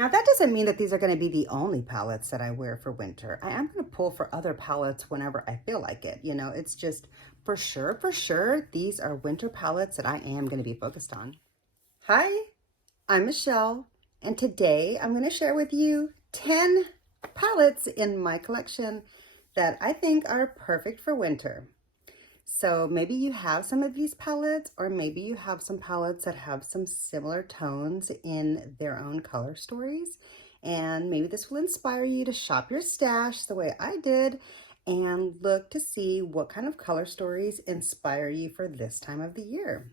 Now, that doesn't mean that these are going to be the only palettes that I wear for winter. I am going to pull for other palettes whenever I feel like it. You know, it's just for sure, these are winter palettes that I am going to be focused on. Hi, I'm Michelle, and today I'm going to share with you 10 palettes in my collection that I think are perfect for winter. So maybe you have some of these palettes, or maybe you have some palettes that have some similar tones in their own color stories. And maybe this will inspire you to shop your stash the way I did and look to see what kind of color stories inspire you for this time of the year.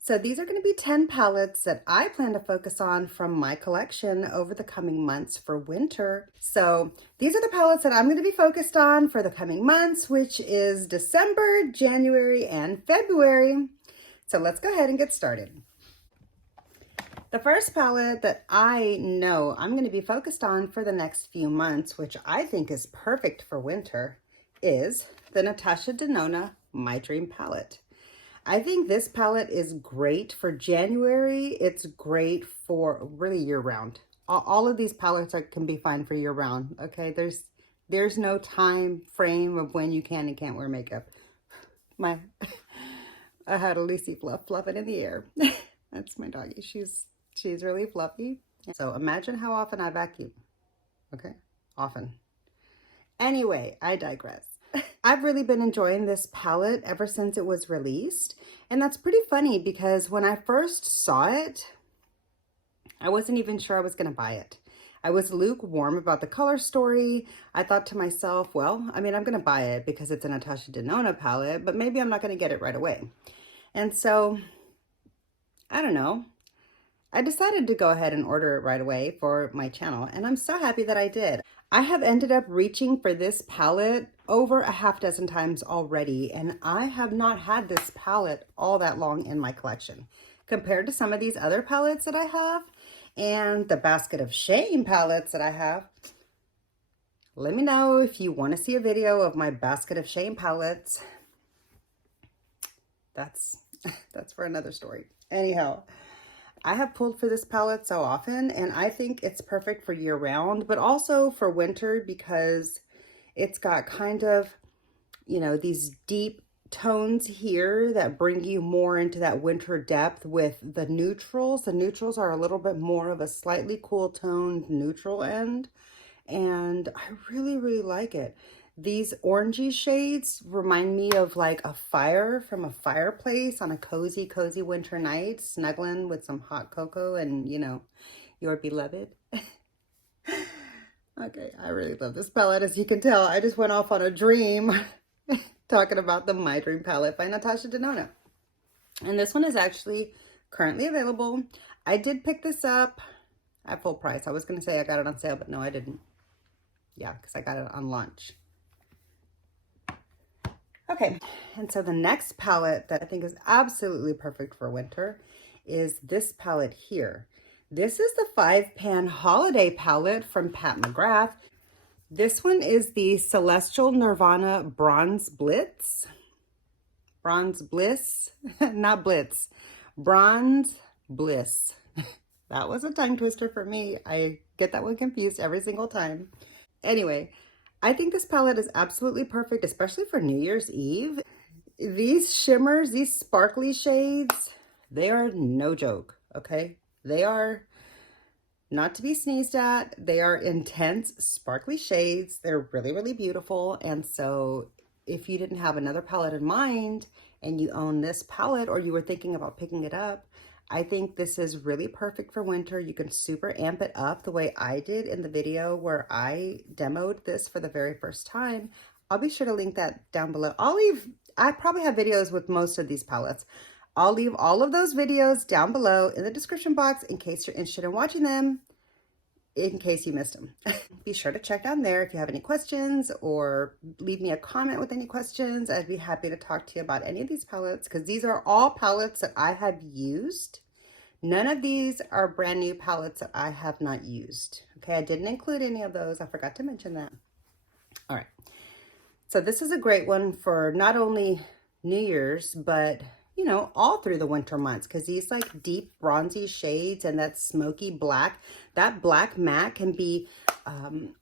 So these are going to be 10 palettes that I plan to focus on from my collection over the coming months for winter. So these are the palettes that I'm going to be focused on for the coming months, which is December, January, and February. So let's go ahead and get started. The first palette that I know I'm going to be focused on for the next few months, which I think is perfect for winter, is the Natasha Denona My Dream palette. I think this palette is great for January. It's great for really year-round. All of these palettes can be fine for year-round, okay? There's no time frame of when you can and can't wear makeup. I had a Lucy fluffing in the air. That's my doggy. She's really fluffy. So imagine how often I vacuum, okay? Often. Anyway, I digress. I've really been enjoying this palette ever since it was released. And that's pretty funny because when I first saw it, I wasn't even sure I was going to buy it. I was lukewarm about the color story. I thought to myself, well, I mean, I'm going to buy it because it's a Natasha Denona palette, but maybe I'm not going to get it right away. And so, I don't know. I decided to go ahead and order it right away for my channel, and I'm so happy that I did. I have ended up reaching for this palette over a half dozen times already, and I have not had this palette all that long in my collection compared to some of these other palettes that I have and the Basket of Shame palettes that I have. Let me know if you want to see a video of my Basket of Shame palettes. That's for another story. Anyhow, I have pulled for this palette so often, and I think it's perfect for year-round, but also for winter because it's got kind of, you know, these deep tones here that bring you more into that winter depth with the neutrals. The neutrals are a little bit more of a slightly cool toned neutral end, and I really, really like it. These orangey shades remind me of like a fire from a fireplace on a cozy winter night, snuggling with some hot cocoa and, you know, your beloved. Okay, I really love this palette. As you can tell, I just went off on a dream talking about the My Dream palette by Natasha Denona. And this one is actually currently available. I did pick this up at full price. I was going to say I got it on sale, but no, I didn't. Yeah, because I got it on launch. Okay, and so the next palette that I think is absolutely perfect for winter is this palette here. This is the 5-pan holiday palette from Pat McGrath. This one is the Celestial Nirvana Bronze Blitz. Bronze Bliss, not Blitz. Bronze Bliss. That was a tongue twister for me. I get that one confused every single time. Anyway, I think this palette is absolutely perfect, especially for New Year's Eve. These shimmers, these sparkly shades, they are no joke, okay? They are not to be sneezed at. They are intense, sparkly shades. They're really, really beautiful. And so if you didn't have another palette in mind and you own this palette or you were thinking about picking it up, I think this is really perfect for winter. You can super amp it up the way I did in the video where I demoed this for the very first time. I'll be sure to link that down below. I probably have videos with most of these palettes. I'll leave all of those videos down below in the description box in case you're interested in watching them, in case you missed them. Be sure to check down there if you have any questions or leave me a comment with any questions. I'd be happy to talk to you about any of these palettes because these are all palettes that I have used. None of these are brand new palettes that I have not used. Okay, I didn't include any of those. I forgot to mention that. All right, so this is a great one for not only New Year's, but you know, all through the winter months, because these like deep bronzy shades and that smoky black, that black matte can be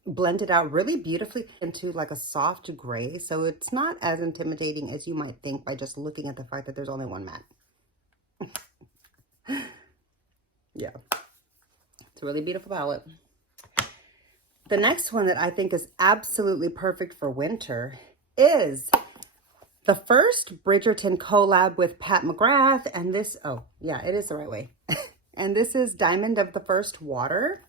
blended out really beautifully into like a soft gray. So it's not as intimidating as you might think by just looking at the fact that there's only one matte. Yeah, it's a really beautiful palette. The next one that I think is absolutely perfect for winter is the first Bridgerton collab with Pat McGrath. And this, oh yeah, it is the right way. And this is Diamond of the First Water.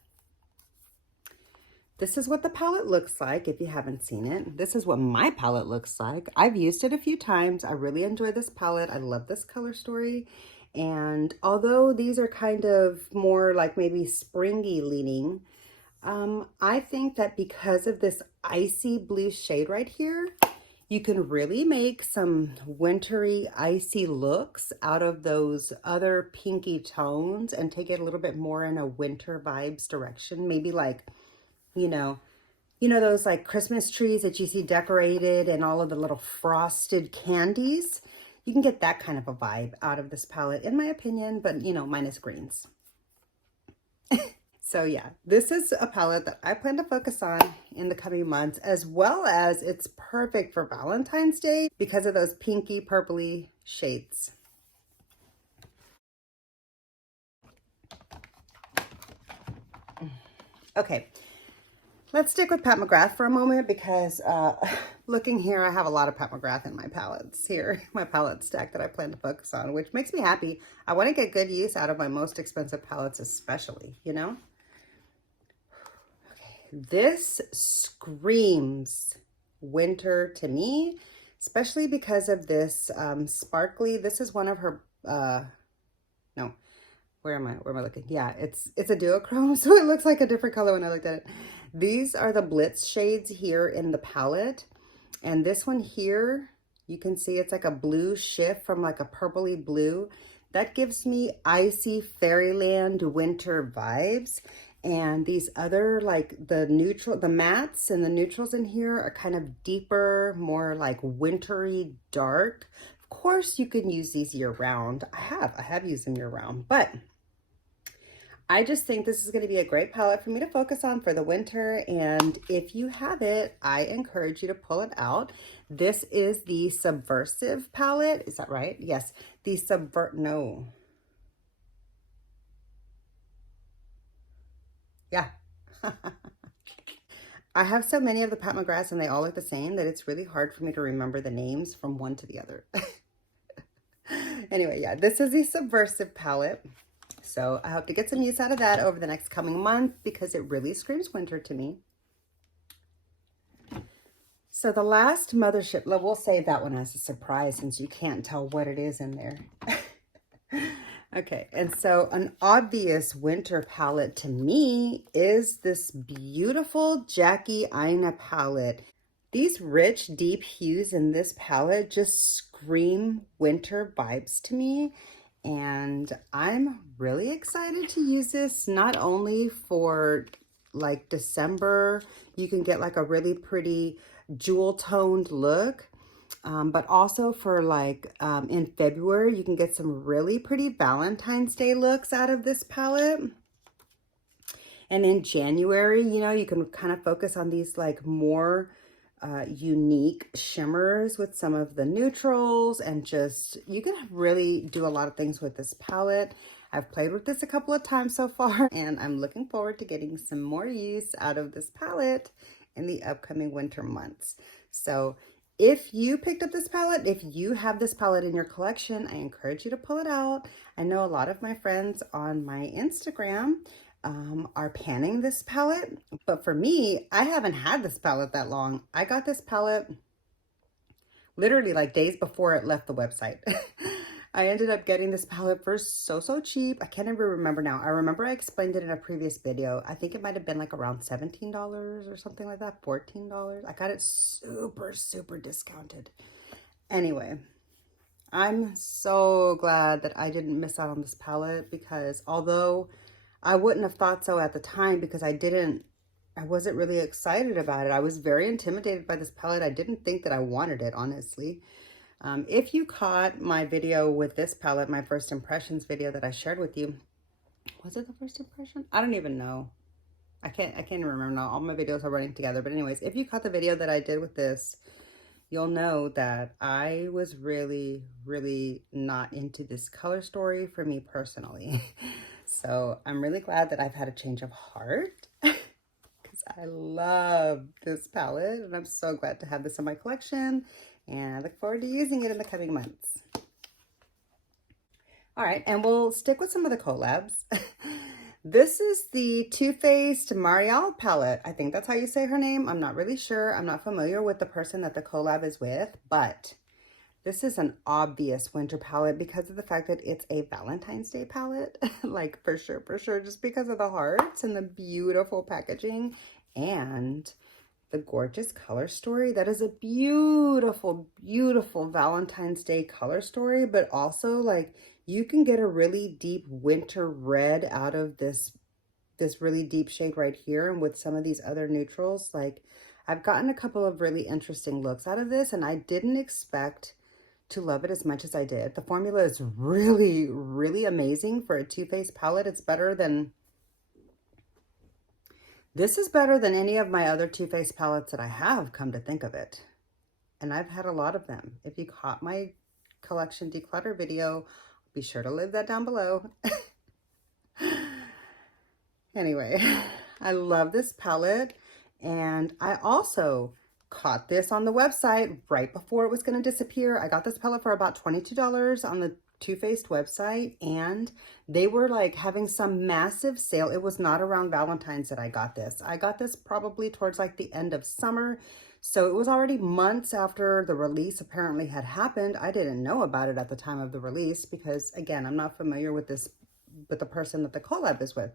This is what the palette looks like if you haven't seen it. This is what my palette looks like. I've used it a few times. I really enjoy this palette. I love this color story. And although these are kind of more like maybe springy leaning, I think that because of this icy blue shade right here, you can really make some wintry, icy looks out of those other pinky tones and take it a little bit more in a winter vibes direction. Maybe like, you know those like Christmas trees that you see decorated and all of the little frosted candies. You can get that kind of a vibe out of this palette, in my opinion, but you know, minus greens. So yeah, this is a palette that I plan to focus on in the coming months, as well as it's perfect for Valentine's Day because of those pinky purpley shades. Okay, let's stick with Pat McGrath for a moment because looking here, I have a lot of Pat McGrath in my palettes here, my palette stack that I plan to focus on, which makes me happy. I want to get good use out of my most expensive palettes especially, you know? This screams winter to me, especially because of this sparkly. This is one of her, no, where am I looking? Yeah, it's a duochrome, so it looks like a different color when I looked at it. These are the Blitz shades here in the palette. And this one here, you can see it's like a blue shift from like a purpley blue. That gives me icy fairyland winter vibes. And these other, like the mattes and the neutrals in here are kind of deeper, more like wintry dark. Of course, you can use these year round. I have used them year round, but I just think this is going to be a great palette for me to focus on for the winter. And if you have it, I encourage you to pull it out. This is the Subversive palette. Is that right? Yes. The no. Yeah. I have so many of the Pat McGraths and they all look the same that it's really hard for me to remember the names from one to the other. Anyway, yeah, this is the Subversive palette. So I hope to get some use out of that over the next coming month because it really screams winter to me. So the last Mothership, we'll save that one as a surprise since you can't tell what it is in there. Okay, and so an obvious winter palette to me is this beautiful Jackie Aina palette. These rich, deep hues in this palette just scream winter vibes to me. And I'm really excited to use this not only for like December, you can get like a really pretty jewel toned look. But also for like in February, you can get some really pretty Valentine's Day looks out of this palette. And in January, you know, you can kind of focus on these like more unique shimmers with some of the neutrals, and just, you can really do a lot of things with this palette. I've played with this a couple of times so far, and I'm looking forward to getting some more use out of this palette in the upcoming winter months. So if you picked up this palette, if you have this palette in your collection, I encourage you to pull it out. I know a lot of my friends on my Instagram are panning this palette, but for me, I haven't had this palette that long. I got this palette literally like days before it left the website. I ended up getting this palette for so cheap. I can't even remember now. I remember I explained it in a previous video. I think it might have been like around $17 or something like that, $14. I got it super discounted. Anyway, I'm so glad that I didn't miss out on this palette, because although I wouldn't have thought so at the time, because I wasn't really excited about it. I was very intimidated by this palette. I didn't think that I wanted it, honestly. If you caught my video with this palette, my first impressions video that I shared with you, was it the first impression? I don't even know. I can't even remember now. All my videos are running together. But anyways, if you caught the video that I did with this, you'll know that I was really, really not into this color story for me personally. So I'm really glad that I've had a change of heart because I love this palette and I'm so glad to have this in my collection and I look forward to using it in the coming months. All right, and we'll stick with some of the collabs. This is the Too Faced Marielle palette. I think that's how you say her name. I'm not really sure. I'm not familiar with the person that the collab is with, but this is an obvious winter palette because of the fact that it's a Valentine's Day palette. Like for sure, just because of the hearts and the beautiful packaging and the gorgeous color story. That is a beautiful, beautiful Valentine's Day color story, but also like you can get a really deep winter red out of this really deep shade right here. And with some of these other neutrals, like I've gotten a couple of really interesting looks out of this and I didn't expect to love it as much as I did. The formula is really, really amazing for a Too Faced palette. It's better than, this is better than any of my other Too Faced palettes that I have, come to think of it. And I've had a lot of them. If you caught my collection declutter video, be sure to leave that down below. Anyway, I love this palette. And I also caught this on the website right before it was going to disappear. I got this palette for about $22 on the Too Faced website. And they were like having some massive sale. It was not around Valentine's that I got this. I got this probably towards like the end of summer. So it was already months after the release apparently had happened. I didn't know about it at the time of the release because, again, I'm not familiar with this, with the person that the collab is with.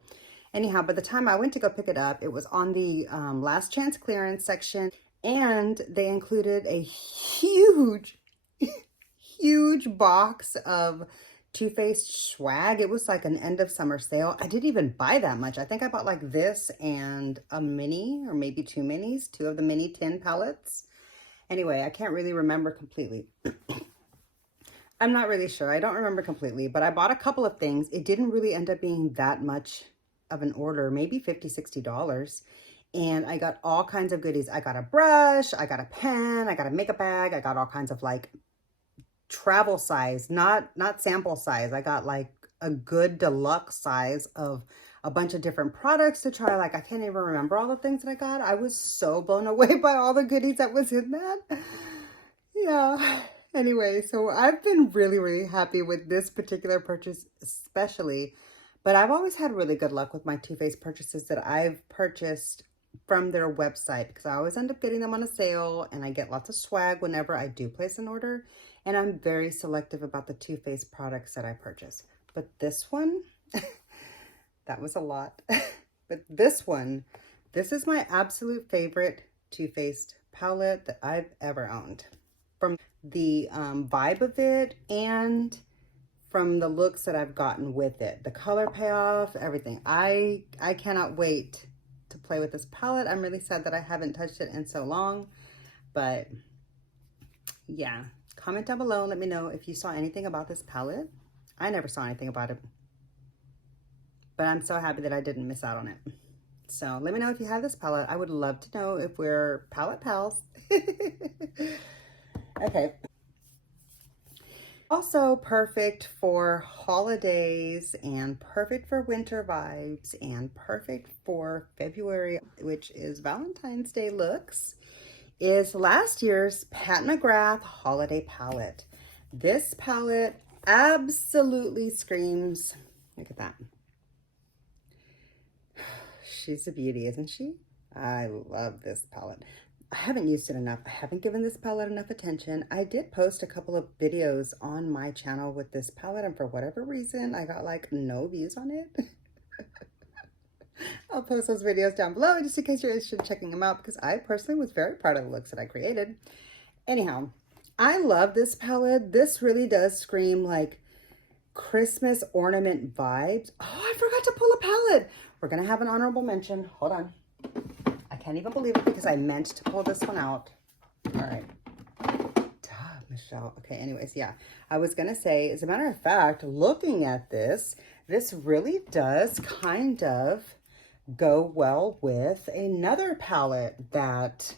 Anyhow, by the time I went to go pick it up, it was on the last chance clearance section, and they included a huge, huge box of Too Faced swag. It was like an end of summer sale. I didn't even buy that much. I think I bought like this and a mini or maybe two minis, two of the mini 10 palettes. Anyway, I can't really remember completely. I'm not really sure. I don't remember completely, but I bought a couple of things. It didn't really end up being that much of an order, maybe $50, $60. And I got all kinds of goodies. I got a brush, I got a pen, I got a makeup bag, I got all kinds of like travel size, not sample size. I got like a good deluxe size of a bunch of different products to try. Like I can't even remember all the things that I got. I was so blown away by all the goodies that was in that. Yeah. Anyway, so I've been really, really happy with this particular purchase especially, but I've always had really good luck with my Too Faced purchases that I've purchased from their website because I always end up getting them on a sale and I get lots of swag whenever I do place an order. And I'm very selective about the Too Faced products that I purchase. But this one, that was a lot. But this one, this is my absolute favorite Too Faced palette that I've ever owned. From the vibe of it and from the looks that I've gotten with it. The color payoff, everything. I cannot wait to play with this palette. I'm really sad that I haven't touched it in so long. But yeah. Comment down below and let me know if you saw anything about this palette. I never saw anything about it, but I'm so happy that I didn't miss out on it. So let me know if you have this palette. I would love to know if we're palette pals. Okay. Also perfect for holidays and perfect for winter vibes and perfect for February, which is Valentine's Day looks, is last year's Pat McGrath Holiday Palette. This palette absolutely screams, look at that. She's a beauty, isn't she? I love this palette. I haven't used it enough. I haven't given this palette enough attention. I did post a couple of videos on my channel with this palette, and for whatever reason, I got like no views on it. I'll post those videos down below just in case you're interested in checking them out because I personally was very proud of the looks that I created. Anyhow, I love this palette. This really does scream like Christmas ornament vibes. Oh, I forgot to pull a palette. We're going to have an honorable mention. Hold on. I can't even believe it because I meant to pull this one out. All right. Duh, Michelle. Okay, anyways, yeah. I was going to say, as a matter of fact, looking at this, this really does kind of go well with another palette that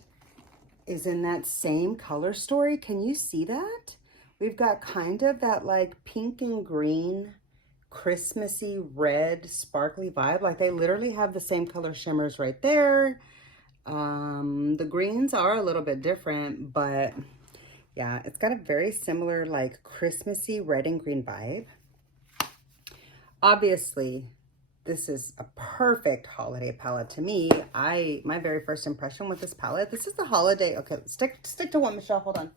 is in that same color story. Can you see that? We've got kind of that like pink and green, Christmassy red, sparkly vibe. Like they literally have the same color shimmers right there. The greens are a little bit different, but yeah, it's got a very similar like Christmassy red and green vibe. Obviously, this is a perfect holiday palette to me. My very first impression with this palette, this is the holiday. Okay, stick to one, Michelle, hold on.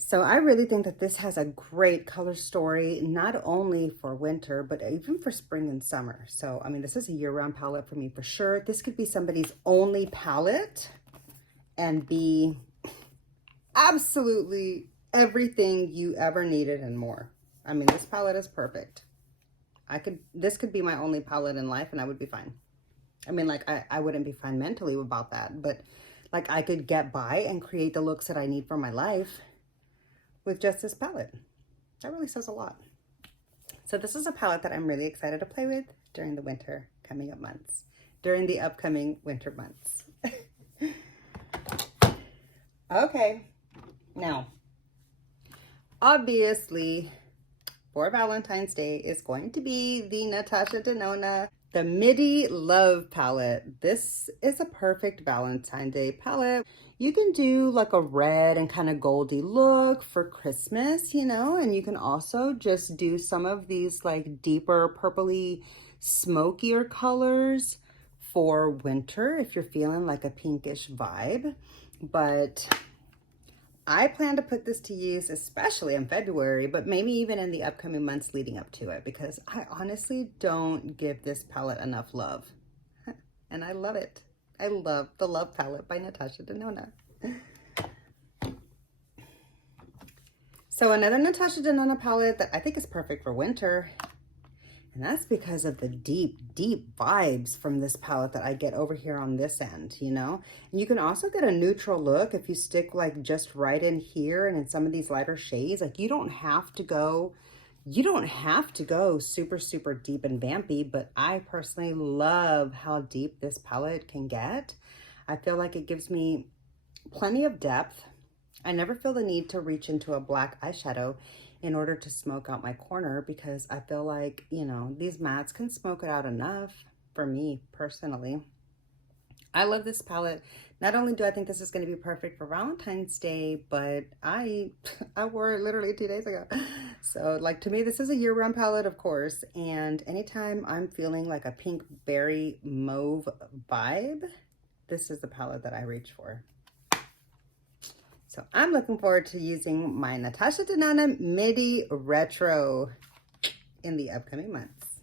So I really think that this has a great color story, not only for winter, but even for spring and summer. So, I mean, this is a year-round palette for me for sure. This could be somebody's only palette and be absolutely everything you ever needed and more. I mean, this palette is perfect. This could be my only palette in life and I would be fine. I mean, like, I wouldn't be fine mentally about that, but like I could get by and create the looks that I need for my life with just this palette. That really says a lot. So this is a palette that I'm really excited to play with during the winter coming up months, during the upcoming winter months. Okay, now, obviously, for Valentine's Day is going to be the Natasha Denona, the Midi Love palette. This is a perfect Valentine's Day palette. You can do like a red and kind of goldy look for Christmas, you know, and you can also just do some of these like deeper purpley, smokier colors for winter if you're feeling like a pinkish vibe. But I plan to put this to use, especially in February, but maybe even in the upcoming months leading up to it, because I honestly don't give this palette enough love. And I love it. I love the Love palette by Natasha Denona. So another Natasha Denona palette that I think is perfect for winter, and that's because of the deep, deep vibes from this palette that I get over here on this end, you know? And you can also get a neutral look if you stick like just right in here and in some of these lighter shades. Like you don't have to go super, super deep and vampy, but I personally love how deep this palette can get. I feel like it gives me plenty of depth. I never feel the need to reach into a black eyeshadow in order to smoke out my corner, because I feel like, you know, these mattes can smoke it out enough for me personally. I love this palette. Not only do I think this is going to be perfect for Valentine's Day, but I wore it literally 2 days ago. So like to me, this is a year-round palette, of course. And anytime I'm feeling like a pink berry mauve vibe, this is the palette that I reach for. So I'm looking forward to using my Natasha Denona Midi Retro in the upcoming months.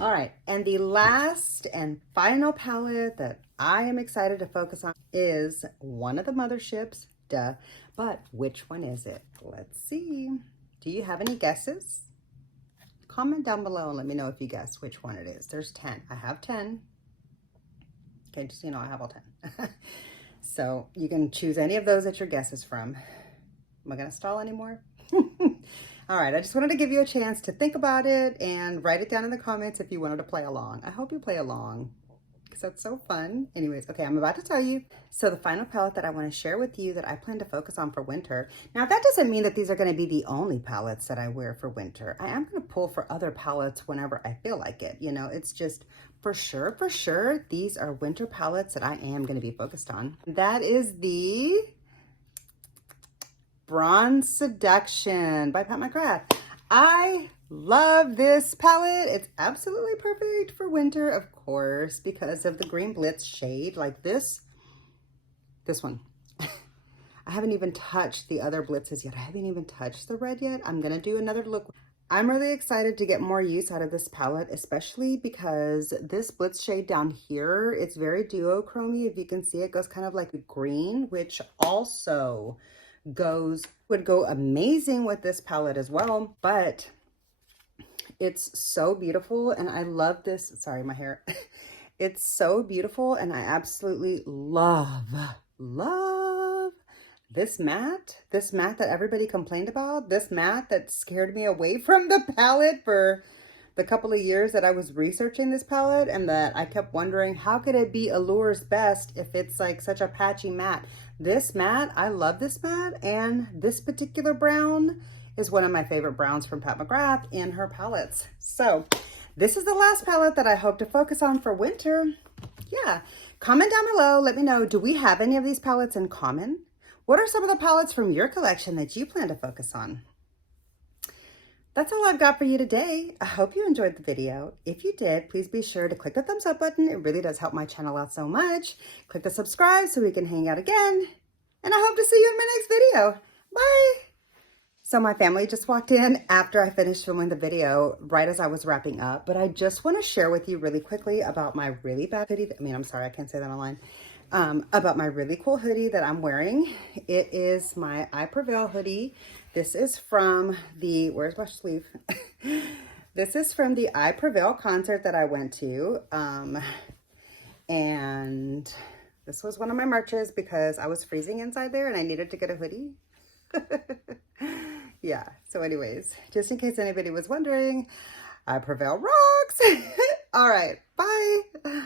All right, and the last and final palette that I am excited to focus on is one of the motherships, duh, but which one is it? Let's see. Do you have any guesses? Comment down below and let me know if you guess which one it is. There's 10. I have 10. Okay, just so you know, I have all 10. So you can choose any of those that your guess is from. Am I gonna stall anymore? All right, I just wanted to give you a chance to think about it and write it down in the comments if you wanted to play along. I hope you play along because that's so fun. Anyways, okay, I'm about to tell you. So the final palette that I want to share with you that I plan to focus on for winter. Now that doesn't mean that these are going to be the only palettes that I wear for winter. I am going to pull for other palettes whenever I feel like it. You know, it's just for sure, these are winter palettes that I am going to be focused on. That is the Bronze Seduction by Pat McGrath. I love this palette. It's absolutely perfect for winter, of course, because of the green blitz shade like this one. I haven't even touched the other blitzes yet. I haven't even touched the red yet. I'm gonna do another look. I'm really excited to get more use out of this palette, especially because this blitz shade down here, it's very duochromy. If you can see, it goes kind of like a green, which also would go amazing with this palette as well. But it's so beautiful, and I love this. Sorry, my hair. It's so beautiful, and I absolutely love this matte that everybody complained about, this matte that scared me away from the palette for the couple of years that I was researching this palette, and that I kept wondering, how could it be Allure's best if it's like such a patchy matte? This matte, I love this matte, and this particular brown is one of my favorite browns from Pat McGrath in her palettes. So this is the last palette that I hope to focus on for winter. Yeah, comment down below, let me know, do we have any of these palettes in common? What are some of the palettes from your collection that you plan to focus on? That's all I've got for you today. I hope you enjoyed the video. If you did, please be sure to click the thumbs up button. It really does help my channel out so much. Click the subscribe so we can hang out again. And I hope to see you in my next video. Bye. So my family just walked in after I finished filming the video, right as I was wrapping up. But I just want to share with you really quickly about my really bad hoodie. I'm sorry, I can't say that online. About my really cool hoodie that I'm wearing. It is my I Prevail hoodie. This is from the, where's my sleeve? This is from the I Prevail concert that I went to. And this was one of my merches because I was freezing inside there and I needed to get a hoodie. Yeah, so anyways, just in case anybody was wondering, I Prevail rocks. All right, bye.